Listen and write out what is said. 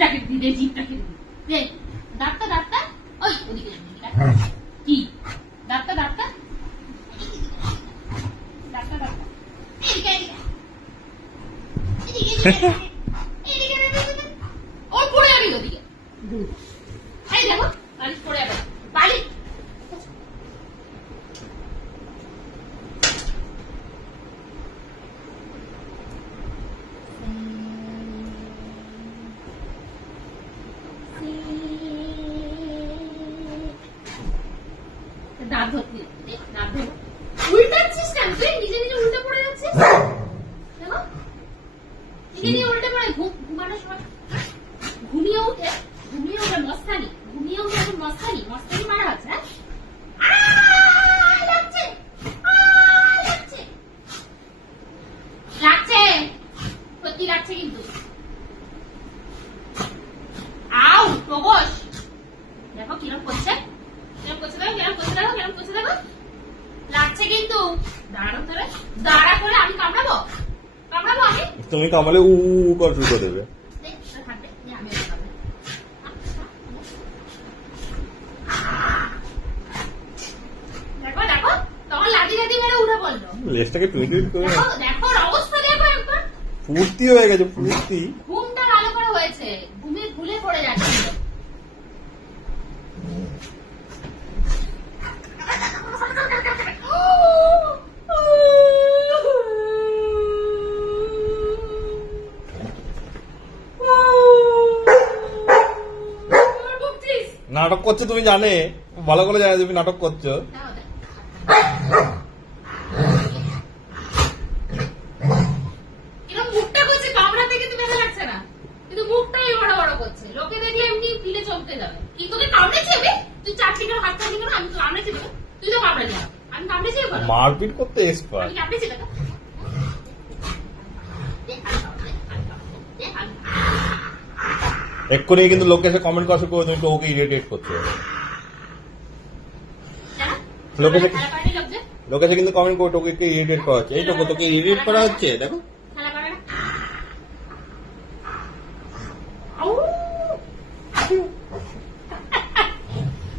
জিপটাকে দিবে, জিপটাকে দিবে। Doctor doctor, ওই ওদিকে কি ডাক্তার ডাক্তার ডাক্তার ডাক্তার, এদিকে এদিকে এদিকে এদিকে, ওর পড়ে যাবি ওদিকে। এই দেখো বালিশ পড়ে যাবে, বালিশ। দাঁত ধরতে দাঁত ধর, উল্টাচ্ছিস কেন তুই? নিজে নিজে উল্টে পড়ে যাচ্ছিস। দেখো নিজে নিজে উল্টে পড়ে, ঘুমানোর সময় ঘুমিয়ে উঠে মস্তানি, ঘুমিয়ে উঠে এখন মস্তানি মস্তানি মারা হচ্ছে। লাগছে লাগছে লাগছে, সত্যি লাগছে কিন্তু। আউ প্রবশ, দেখো কিরম করছে, কিরম করছে দেখো, কিরম করছে দেখো, কিরম করছে দেখো, লাগছে কিন্তু। দাঁড়ানো ধরে, দাঁড়া করে আমি কামড়াবো, কামড়াবো আমি। তুমি কামড়ালে উ করে শুরু করে দেবে। দেখো দেখো, তখন লাদি লাদি মেরে উঠে পড়লো। লেজটাকে টুইট টুইট করে দেখো দেখো অবস্থা দেখো একবার। ফুর্তি হয়ে গেছে, ফুর্তি। ঘুমটা ভালো করে হয়েছে, ঘুমিয়ে ভুলে পড়ে যাচ্ছে। নাটক করছো তুমি, জানে ভালো করে জানে তুমি নাটক করছো। মুখটা করছে কামড়া থেকে তুমি ব্যথা লাগছে না, কিন্তু মুখটাই বড় বড় করছে। লোকে দেখলে এমনি পিলে চমকে যাবে। কি তোকে কামড়েছে? তুই চারটি করে হাত চারটি করে, আমি তো কামড়েছি, তুই তো কামড়ালি, আমি কামড়েছি। মারপিট করতে এক্সপার্ট। আমি কামড়েছি। এক্ষুনি কিন্তু লোক এসে কমেন্ট করা শুরু করে তুমি তো ওকে ইরিটেট করছো। লোকে কিন্তু কমেন্ট করে তোকে ইরিটেট করা হচ্ছে। এই তো তোকে ইরিটেট করা হচ্ছে, দেখো।